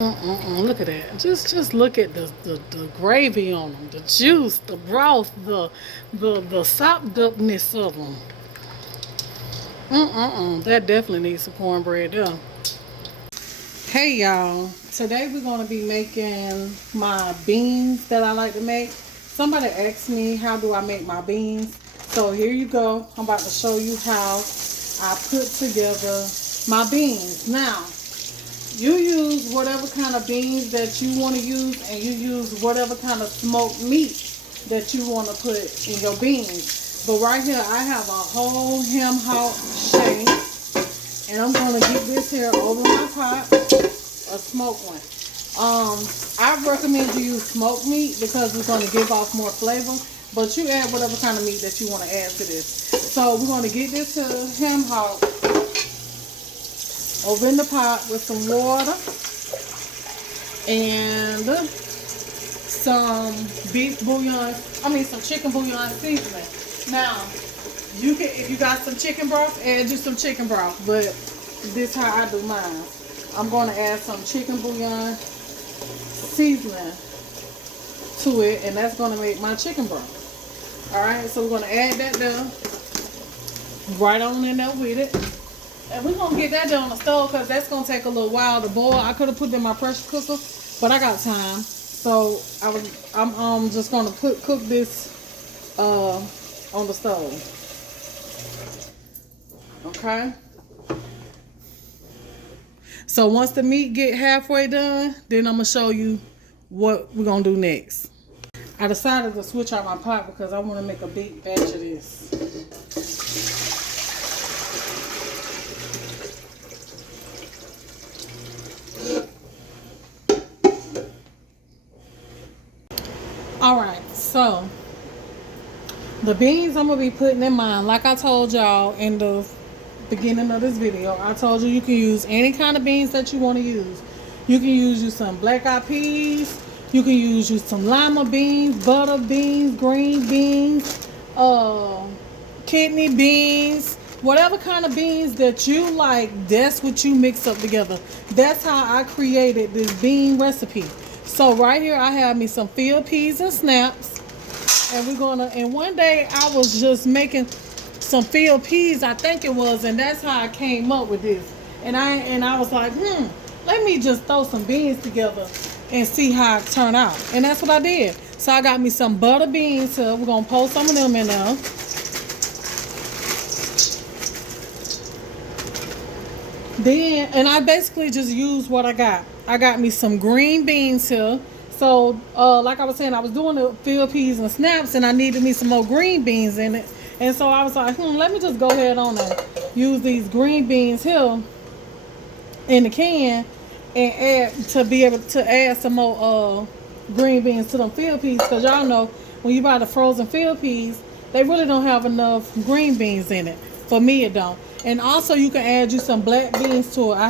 Look at that. Just look at the gravy on them, the juice, the broth, the sopped upness of them. That definitely needs some cornbread there. Hey y'all, today we're going to be making my beans that I like to make. Somebody asked me how do I make my beans. So here you go. I'm about to show you how I put together my beans. Now, you use whatever kind of beans that you want to use, and you use whatever kind of smoked meat that you want to put in your beans. But right here I have a whole ham hock shank, and I'm going to get this here over my pot, a smoked one. I recommend you use smoked meat because it's going to give off more flavor, but you add whatever kind of meat that you want to add to this. So we're going to get this to ham hock over in the pot with some water and some beef bouillon, some chicken bouillon seasoning. Now, you can, if you got some chicken broth, add you some chicken broth, but this is how I do mine. I'm going to add some chicken bouillon seasoning to it, and that's going to make my chicken broth. Alright, so we're going to add that there, right on in there with it. And we're going to get that there on the stove because that's going to take a little while to boil. I could have put it in my pressure cooker, but I got time. So I'm just going to cook this on the stove. Okay. So once the meat get halfway done, then I'm going to show you what we're going to do next. I decided to switch out my pot because I want to make a big batch of this. Alright, so the beans I'm going to be putting in mine, like I told y'all in the beginning of this video, I told you can use any kind of beans that you want to use. You can use you some black eyed peas, you can use you some lima beans, butter beans, green beans, kidney beans, whatever kind of beans that you like, that's what you mix up together. That's how I created this bean recipe. So right here I have me some field peas and snaps, and one day I was just making some field peas, I think it was, and that's how I came up with this. And I was like, let me just throw some beans together and see how it turn out. And that's what I did. So I got me some butter beans here. We're gonna pour some of them in there. Then, and I basically just used what I got. I got me some green beans here. So, like I was saying, I was doing the field peas and snaps, and I needed me some more green beans in it. And so I was like, let me just go ahead on and use these green beans here in the can and be able to add some more green beans to them field peas. Because y'all know, when you buy the frozen field peas, they really don't have enough green beans in it. For me, it don't. And also you can add you some black beans to it. I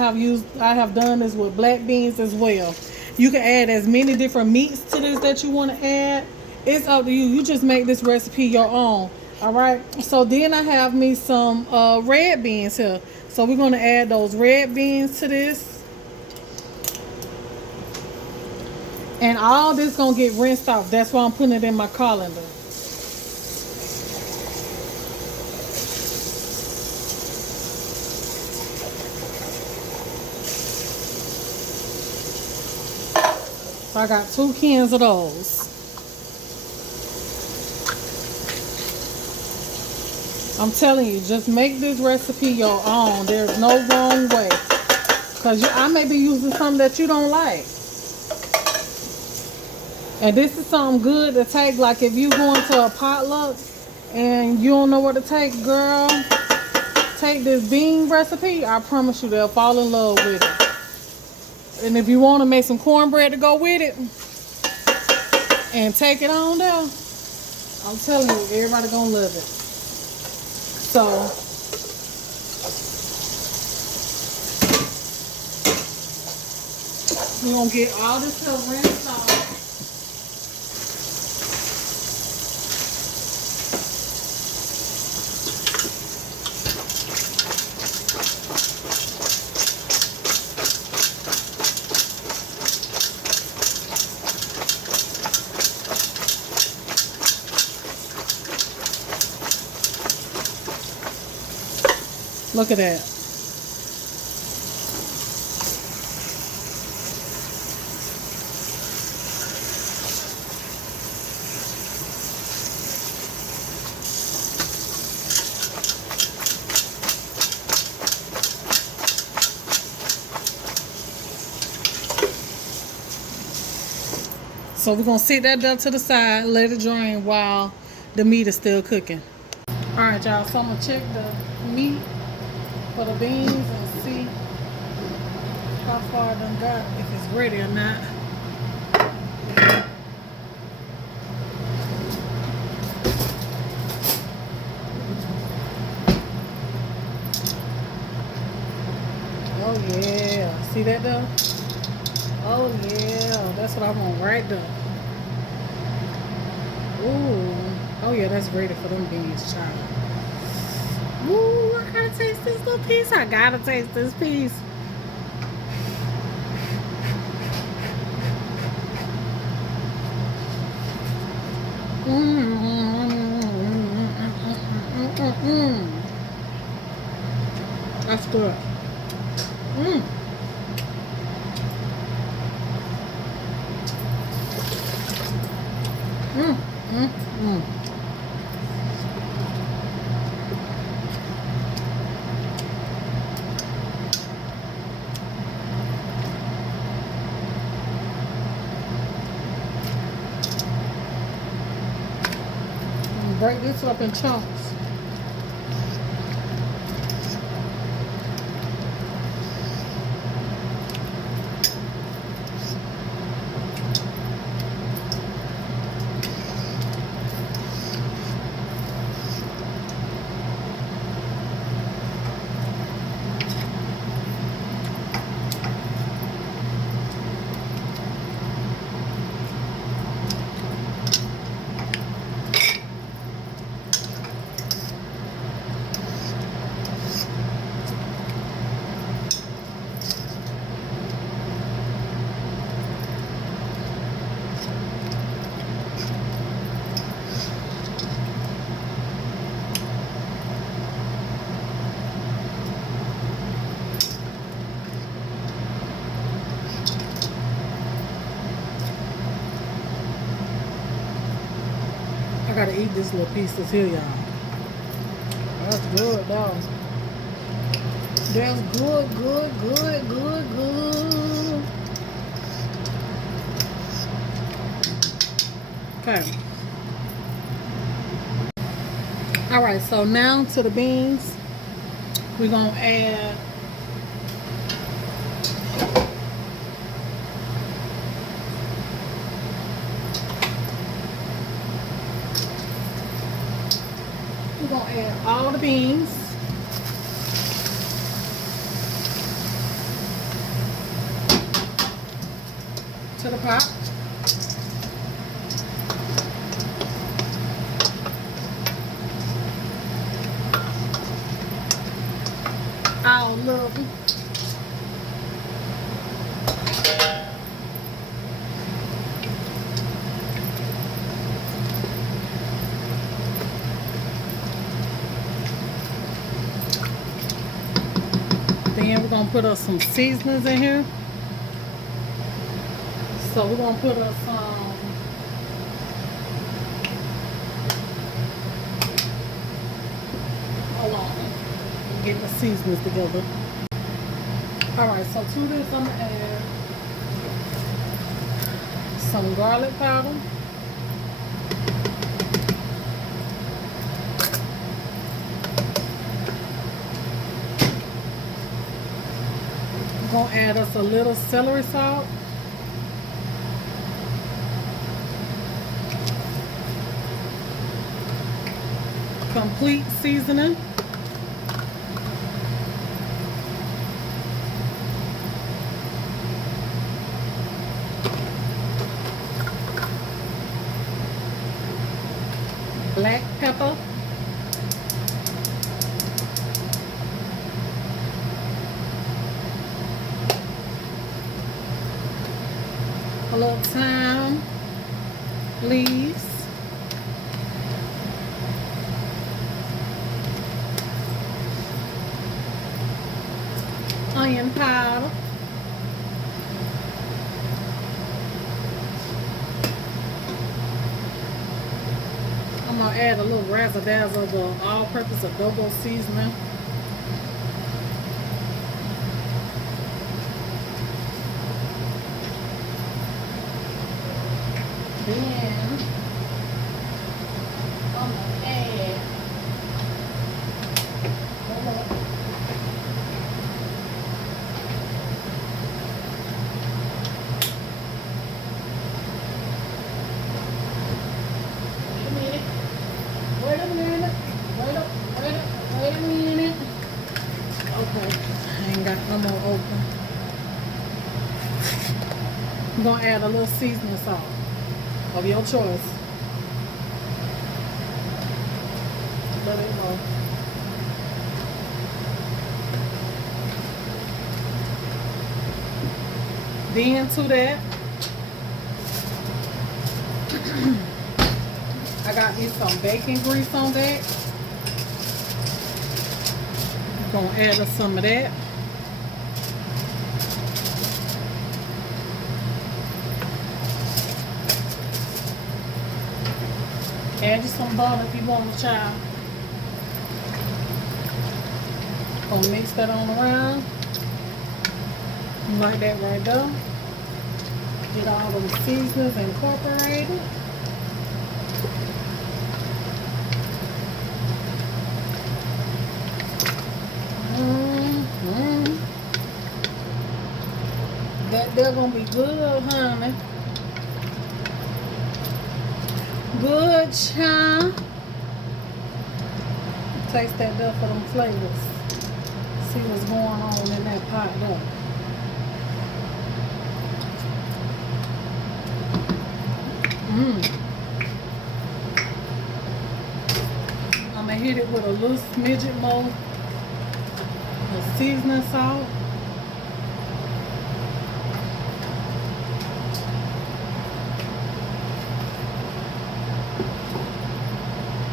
have done this with black beans as well. You can add as many different meats to this that you want to add. It's up to you. You just make this recipe your own. Alright. So then I have me some red beans here. So we're going to add those red beans to this. And all this going to get rinsed off. That's why I'm putting it in my colander. So I got 2 cans of those. I'm telling you, just make this recipe your own. There's no wrong way. Because I may be using something that you don't like. And this is something good to take. Like if you go into a potluck and you don't know what to take, girl, take this bean recipe. I promise you they'll fall in love with it. And if you want to make some cornbread to go with it and take it on there, I'm telling you, everybody gonna love it. So we're gonna get all this stuff rinsed off. Look at that. So we're gonna sit that down to the side, let it drain while the meat is still cooking. All right, y'all. So I'm gonna check the meat for the beans and see how far I done got, if it's ready or not. Oh yeah, see that though? Oh yeah, that's what I want right there. Ooh, oh yeah, that's ready for them beans, child. Ooh, I gotta taste this little piece. I gotta taste this piece. That's good. Break this up in chunks. I gotta eat this little piece that's here, y'all. That's good, though. That's good, good, good, good, good. Okay. All right, so now to the beans, we're gonna add all the beans. To the pot. All of them. Then we're gonna put us some seasonings in here. So we're gonna put us some hold on, get the seasonings together. All right, so to this I'm gonna add some garlic powder. Gonna add us a little celery salt. Complete seasoning. Black pepper. A little thyme leaves. onion powder. I'm gonna add a little razzle dazzle of the all-purpose adobo seasoning. Then I'm gonna add wait a minute. Okay, I ain't got no more okra. I'm gonna add a little seasoning salt of your choice. Let it go. Then to that, I got me some bacon grease on that. I'm gonna add some of that. Add you some butter if you want to, child. Gonna mix that on around. Like that right there. Get all those seasonings incorporated. That they're gonna be good, honey. Good, child. Taste that there for them flavors. See what's going on in that pot there. I'm gonna hit it with a little smidget more of seasoning salt.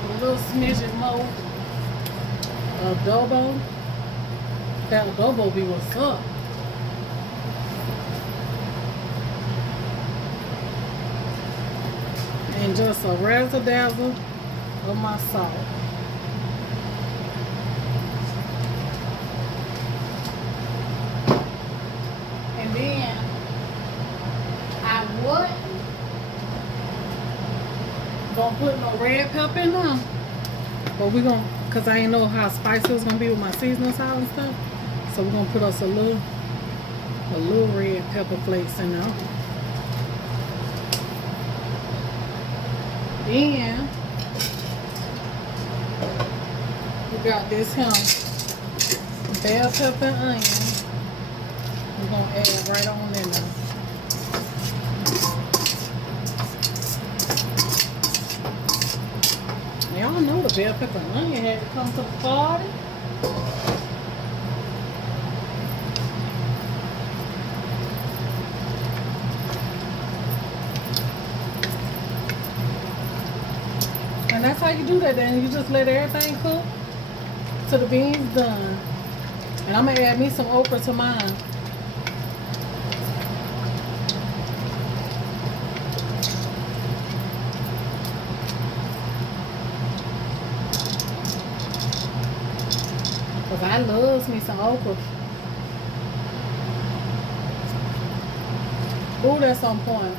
A little smidget more of adobo. That adobo be what's up. And just a razzle dazzle of my salt. And then I wasn't gonna put no red pepper in them, but we're gonna, cause I didn't know how spicy it's gonna be with my seasoning salt and stuff. So we're gonna put us a little red pepper flakes in there. Then we got this here bell pepper and onion. We're gonna add right on in there. Y'all know the bell pepper and onion had to come to the party. And that's how you do that then. You just let everything cook till the beans done. And I'm gonna add me some okra to mine. Cause I love me some okra. Ooh, that's on point.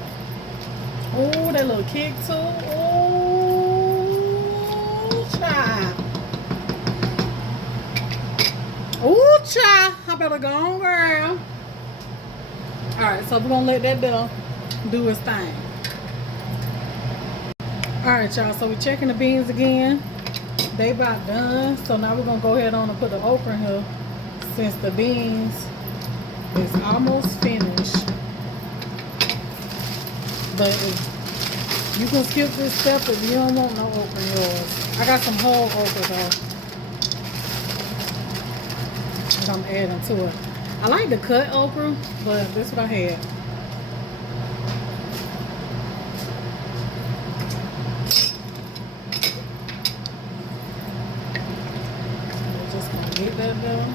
Ooh, that little kick too. Ooh, child. Ooh, child. I better go on, girl. Alright, so we're gonna let that do its thing. Alright, y'all. So we're checking the beans again. They about done. So now we're gonna go ahead on and put the okra in here since the beans is almost finished. But you can skip this step if you don't want no okra in yours. I got some whole okra though that I'm adding to it. I like the cut okra, but this is what I had. We're just gonna get that done.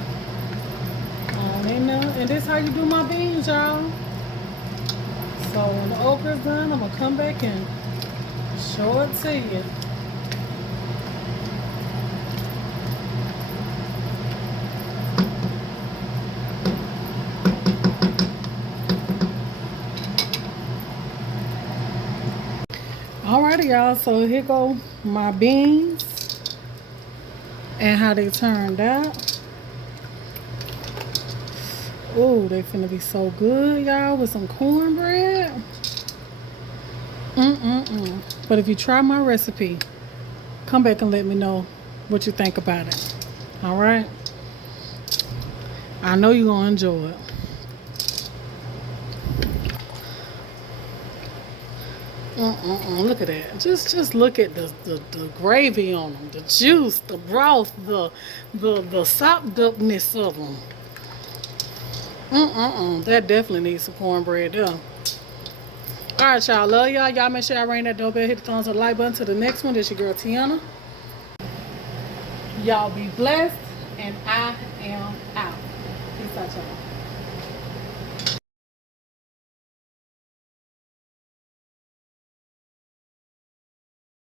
in there. And this how you do my beans, y'all. So when the okra's done, I'm gonna come back and show it to you. Alrighty, y'all, so here go my beans and how they turned out. Oh, they finna be so good, y'all, with some cornbread. But if you try my recipe, come back and let me know what you think about it. Alright? I know you're gonna enjoy it. Look at that. Just look at the gravy on them, the juice, the broth, the sopped upness of them. That definitely needs some cornbread there. Alright, y'all. Love y'all. Y'all make sure y'all ring that doorbell, hit the thumbs up, like button to the next one. This your girl Tiana. Y'all be blessed, and I am out. Peace out, y'all.